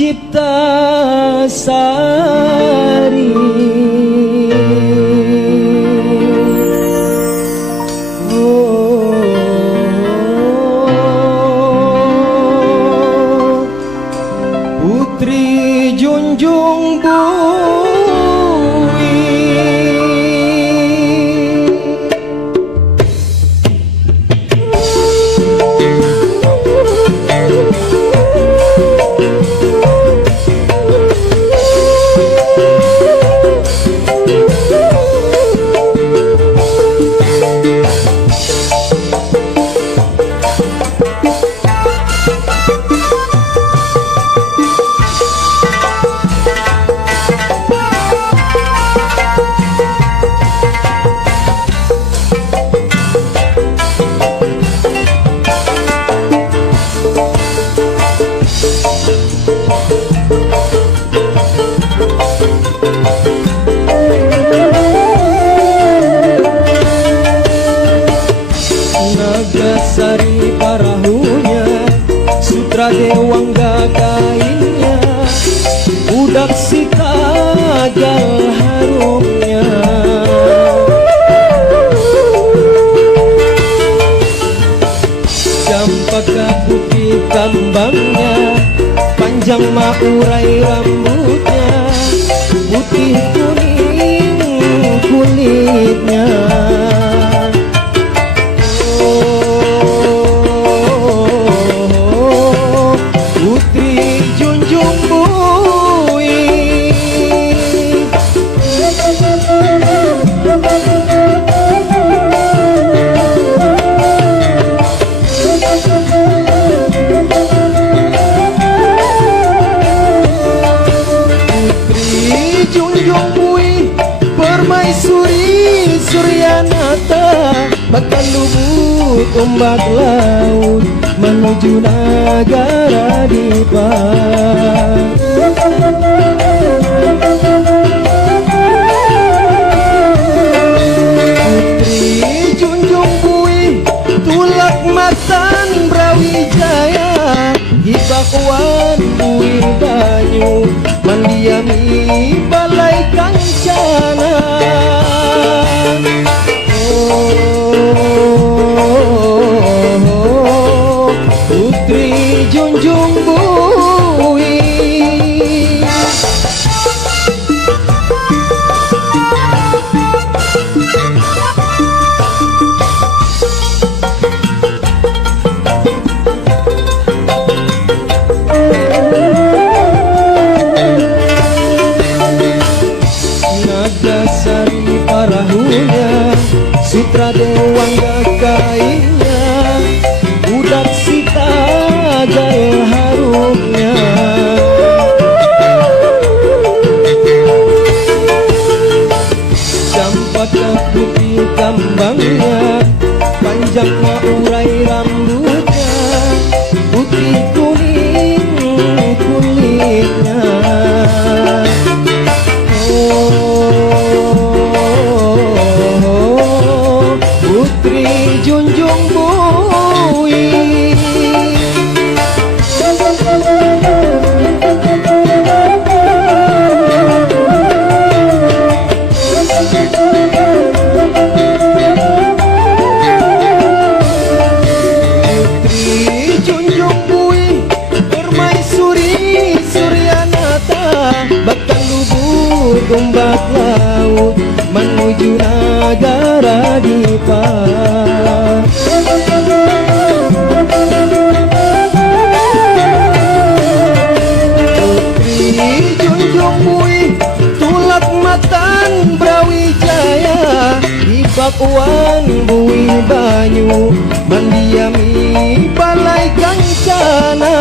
Cipta Sari. Putri junjung bui, Nagasari parahunya, Sutra Dewangga kainnya, budak Sita gal harumnya. Campaka putih kambangnya, panjang maurai rambutnya, putih kuning kulitnya. Putri junjung bui, Putri junjung bui, permaisuri Suryanata, bakal lubuk ombak laut menuju negara Dipa. Putri junjung bui, tulak matan Brawijaya, hibakuan bui banyu, mendiami balai kancana. Putri junjung bui, Nagasari parahunya, Sutra Dewangga kainnya, budak Sita gal harumnya. Campaka putih kambangnya, panjang maurai rambutnya, putih kuning kulitnya. Putri junjung bui, Putri junjung bui, permaisuri Suryanata, bakal lubur ombak laut menuju negara Dipa. Putri junjung bui, tulak matan Brawijaya, hibakuan bui banyu, mendiami balai kancana.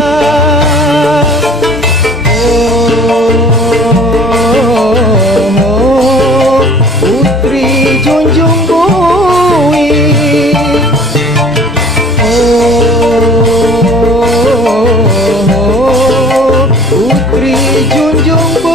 Putri junjung bui, Putri junjung bui.